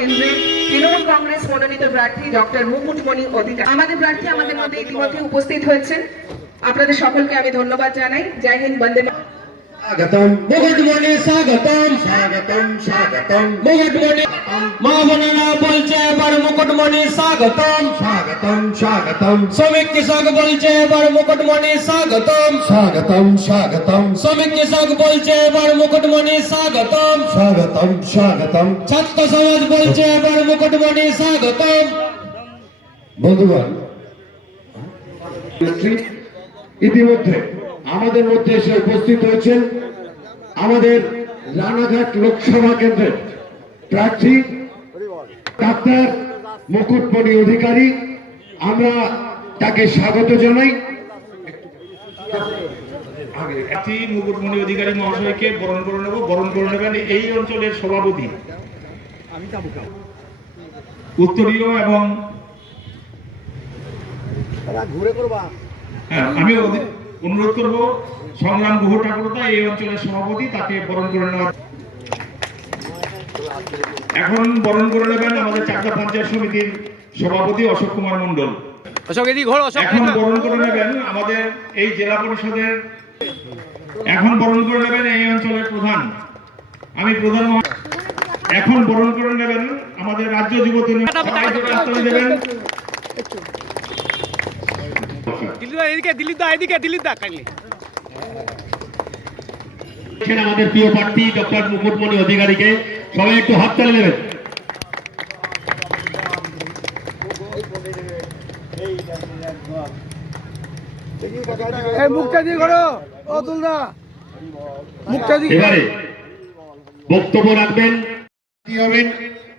কেন্দ্রের তৃণমূল কংগ্রেস মনোনীত প্রার্থী ডক্টর মুকুটমণি অধিকার। আমাদের প্রার্থী আমাদের মধ্যে ইতিমধ্যে উপস্থিত হয়েছেন। আপনাদের সকলকে আমি ধন্যবাদ জানাই। জয় হিন্দ বন্দে মা- স্বাগতম মুকুটমণি স্বাগতম। স্বাগতম স্বাগতম। মুকুটমণি মা বোনেরা বলছে মুকুটমণি স্বাগতম। স্বাগতম স্বাগতম। শ্রমিক কৃষক বলছে এবার মুকুটমণি স্বাগতম। স্বাগতম স্বাগতম। শ্রমিক কৃষক বলছে এবার মুকুটমণি স্বাগতম। স্বাগতম স্বাগতম। ছাত্র সমাজ বলছে এবার মুকুটমণি স্বাগতম। বন্ধুগণ ইতিমধ্যে আমাদের মধ্যে এসে উপস্থিত হয়েছেন আমাদের রানাঘাট লোকসভা কেন্দ্রের প্রার্থী ডাক্তার মুকুটমণি অধিকারী আমরা তাকে স্বাগত জানাই। মুকুটমণি অধিকারী মহাশয়কে বরণ করে নেব। বরণ করে নেবেন এই অঞ্চলের সভাপতি। উত্তরীয় এবং হ্যাঁ আমি অনুরোধ করব সংগ্রাম গুহ ঠাকুরতা এই অঞ্চলের সভাপতি তাকে বরণ করে নেওয়া এখন বরণ করে নেবেন আমাদের চাকদা পঞ্চায়েত সমিতির সভাপতি অশোক কুমার অশোক এখন বরণ করে নেবেন আমাদের এই জেলা পরিষদের এখন বরণ করে নেবেন এই অঞ্চলের প্রধান। আমি প্রধান এখন বরণ করে নেবেন আমাদের রাজ্য যুবতী দেবেন আমাদের প্রিয় প্রার্থী ডক্টর মুকুটমণি অধিকারীকে। সবাই একটু হাত তালি দেবেন। এবারে বক্তব্য রাখবেন কি হবেন?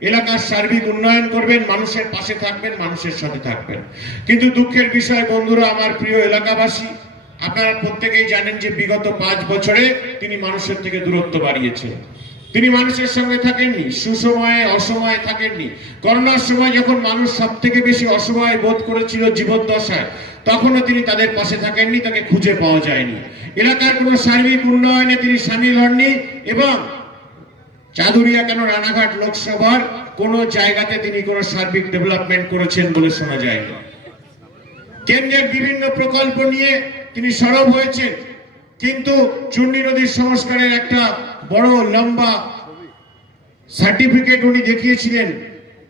এলাকার সার্বিক উন্নয়ন করবেন মানুষের পাশে থাকবেন মানুষের সাথে থাকবেন। কিন্তু দুঃখের বিষয় বন্ধুরা আমার প্রিয় এলাকাবাসী আপনারা প্রত্যেকেই জানেন যে বিগত পাঁচ বছরে তিনি মানুষের থেকে দূরত্ব বাড়িয়েছেন। তিনি মানুষের সঙ্গে থাকেননি, সুসময়ে অসময়ে থাকেননি। করোনার সময় যখন মানুষ সব থেকে বেশি অসময় বোধ করেছিল জীবদ্দশায়, তখনও তিনি তাদের পাশে থাকেননি, তাকে খুঁজে পাওয়া যায়নি। এলাকার কোনো সার্বিক উন্নয়নে তিনি সামিল হননি এবং চাদুরিয়া কেন রানাঘাট লোকসভার কোন জায়গাতে তিনি কোনো সার্বিক ডেভেলপমেন্ট করেছেন বলে শোনা যায়নি। কেন্দ্রের বিভিন্ন প্রকল্প নিয়ে তিনি সরব হয়েছেন, কিন্তু চুন্নি নদীর সংস্কারের একটা বড় লম্বা সার্টিফিকেট উনি দেখিয়েছিলেন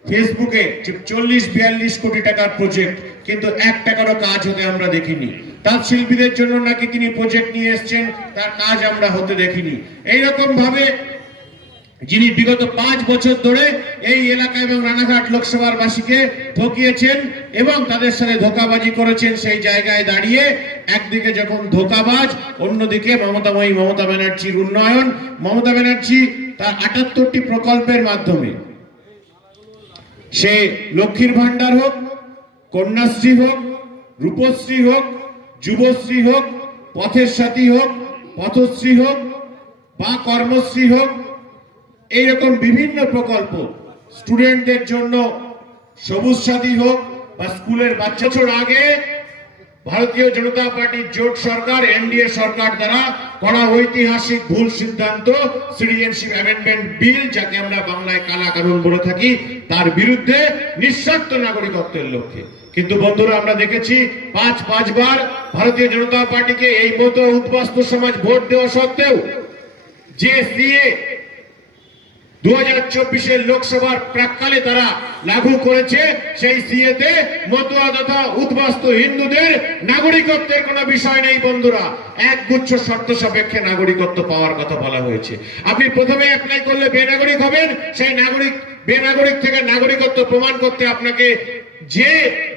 ফেসবুকে যে চল্লিশ বিয়াল্লিশ কোটি টাকার প্রজেক্ট কিন্তু এক টাকারও কাজ হতে আমরা দেখিনি। তাঁত শিল্পীদের জন্য নাকি তিনি প্রজেক্ট নিয়ে এসছেন, তার কাজ আমরা হতে দেখিনি। এইরকম ভাবে যিনি বিগত পাঁচ বছর ধরে এই এলাকা এবং রানাঘাট লোকসভার বাসীকে ঠকিয়েছেন এবং তাদের সাথে ধোকাবাজি করেছেন সেই জায়গায় দাঁড়িয়ে একদিকে যখন ধোকাবাজ, অন্যদিকে মমতাময়ী মমতা ব্যানার্জির উন্নয়ন। মমতা ব্যানার্জি তার আটাত্তরটি প্রকল্পের মাধ্যমে সে লক্ষ্মীর ভান্ডার হোক, কন্যাশ্রী হোক, রূপশ্রী হোক, যুবশ্রী হোক, পথের সাথী হোক, পথশ্রী হোক, বা কর্মশ্রী হোক, এইরকম বিভিন্ন প্রকল্প স্টুডেন্টদের জন্য সবুজ সাথী হোক বা স্কুলের বাচ্চা আগে ভারতীয় জনতা পার্টির জোট সরকার, এনডিএ সরকার দ্বারা করা ঐতিহাসিক ভুল সিদ্ধান্ত সিটিজেনশিপ অ্যামেন্ডমেন্ট বিল যাকে আমরা বাংলায় কালা কানুন বলে থাকি, তার বিরুদ্ধে নিঃস্বার্থ নাগরিকত্বের লক্ষ্যে। কিন্তু বন্ধুরা, আমরা দেখেছি পাঁচ, পাঁচবার ভারতীয় জনতা পার্টিকে এই মতো উদ্বাস্তু সমাজ ভোট দেওয়া সত্ত্বেও যে সিএ দু হাজার চব্বিশের লোকসভার প্রাককালে তারা লাগু করেছে সেই সিএতে মতুয়া তথা উদ্বাস্তু হিন্দুদের নাগরিকত্বের কোনো বিষয় নেই বন্ধুরা। এক গুচ্ছ শর্ত সাপেক্ষে নাগরিকত্ব পাওয়ার কথা বলা হয়েছে। আপনি প্রথমে অ্যাপ্লাই করলে বেনাগরিক হবেন, সেই নাগরিক বেনাগরিক থেকে নাগরিকত্ব প্রমাণ করতে আপনাকে যে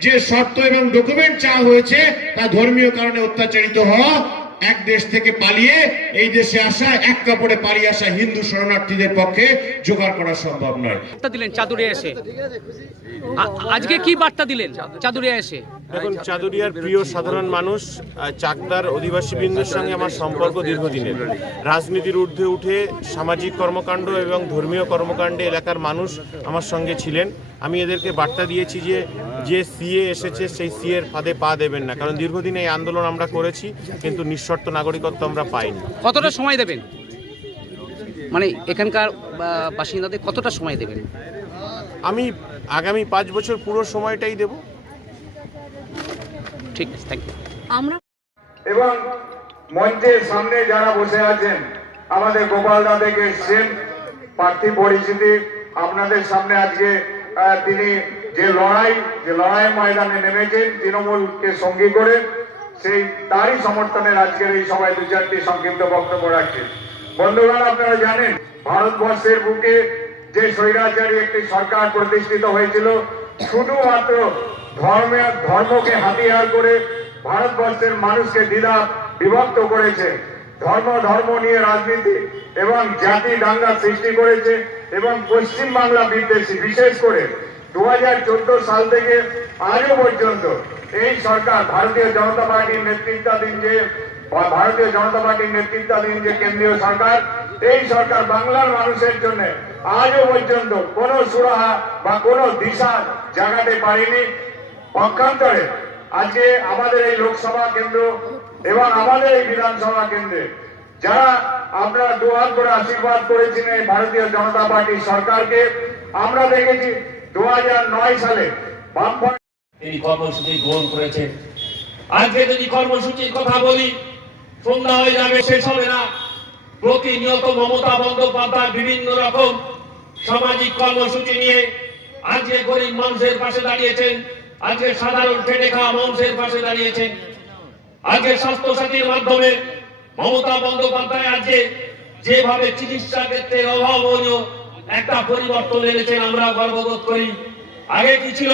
যে শর্ত এবং ডকুমেন্ট চাওয়া হয়েছে তা ধর্মীয় কারণে অত্যাচারিত হওয়া এক দেশ থেকে পালিয়ে এই দেশে আসা, এক কাপড়ে পালিয়ে আসা হিন্দু শরণার্থীদের পক্ষে জোগাড় করা সম্ভব নয়। দিলেন চাদুরে এসে। আজকে কি বার্তা দিলেন? চাদুরে এসে। দেখুন চাদুরিয়ার প্রিয় সাধারণ মানুষ চাকদার অধিবাসী বৃন্দের সঙ্গে আমার সম্পর্ক দীর্ঘদিনের। রাজনীতির ঊর্ধ্বে উঠে সামাজিক কর্মকাণ্ড এবং ধর্মীয় কর্মকাণ্ডে এলাকার মানুষ আমার সঙ্গে ছিলেন। আমি এদেরকে বার্তা দিয়েছি যে যে সিএ এসেছে সেই সিএর এর ফাঁদে পা দেবেন না। কারণ দীর্ঘদিন এই আন্দোলন আমরা করেছি কিন্তু নিঃশর্ত নাগরিকত্ব আমরা পাইনি। কতটা সময় দেবেন? মানে এখানকার বাসিন্দাদের কতটা সময় দেবেন? আমি আগামী পাঁচ বছর পুরো সময়টাই দেব। ঠিক আছে থ্যাংক ইউ আমরা এবং মঞ্চের সামনে যারা বসে আছেন আমাদের গোপাল দা থেকে এসছেন প্রার্থী পরিচিতি আপনাদের সামনে আজকে তিনি যে লড়াই যে লড়াই ময়দানে নেমেছেন তৃণমূলকে সঙ্গী করে সেই তারই সমর্থনের আজকের এই সভায় দু চারটি সংক্ষিপ্ত বক্তব্য রাখছেন। বন্ধুগণ আপনারা জানেন ভারতবর্ষের বুকে যে স্বৈরাচারী একটি সরকার প্রতিষ্ঠিত হয়েছিল শুধুমাত্র ধর্মের ধর্মকে হাতিয়ার করে ভারতবর্ষের মানুষকে দ্বিধা বিভক্ত করেছে। ধর্ম ধর্ম নিয়ে রাজনীতি এবং জাতি দাঙ্গা সৃষ্টি করেছে এবং পশ্চিম বাংলা বিদ্বেষী। বিশেষ করে দু হাজার চোদ্দ সাল থেকে আজও পর্যন্ত এই সরকার ভারতীয় জনতা পার্টির নেতৃত্বাধীন যে ভারতীয় জনতা পার্টির নেতৃত্বাধীন যে কেন্দ্রীয় সরকার, এই সরকার বাংলার মানুষের জন্য আজও পর্যন্ত কোনো সুরাহা বা কোনো দিশা জাগাতে পারেনি। পক্ষান্তরে আজকে আমাদের এই লোকসভা কেন্দ্র এবং আমাদের এই বিধানসভা কেন্দ্রে যারা আপনারা দুহাত করে আশীর্বাদ করেছেন এই ভারতীয় জনতা পার্টির সরকারকে, আমরা দেখেছি দু হাজার নয় সালে বামফ্রন্ট তিনি কর্মসূচি গ্রহণ করেছেন। আজকে যদি কর্মসূচির কথা বলি, সন্ধ্যা হয়ে যাবে, শেষ হবে না। প্রতিনিয়ত মমতা বন্দ্যোপাধ্যায় বিভিন্ন রকম সামাজিক কর্মসূচি নিয়ে আজকে গরিব মানুষের পাশে দাঁড়িয়েছেন। আজকে সাধারণ খেটে খাওয়া মানুষের পাশে দাঁড়িয়েছেন। আজকে স্বাস্থ্য সাথীর মাধ্যমে মমতা বন্দ্যোপাধ্যায় আজকে যেভাবে চিকিৎসা ক্ষেত্রে অভাবনীয় একটা পরিবর্তন এনেছেন আমরা গর্ববোধ করি। আগে কি ছিল?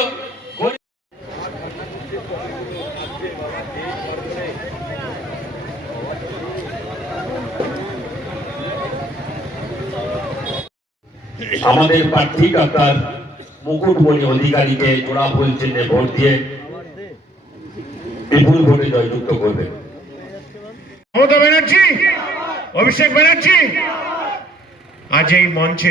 আমাদের প্রার্থী ডাক্তার মুকুটমণি অধিকারীকে জোড়া ভুল চিহ্নে ভোট দিয়ে বিপুল ভোটে জয়যুক্ত করবে। মমতা ব্যানার্জি, অভিষেক ব্যানার্জি, আজ এই মঞ্চে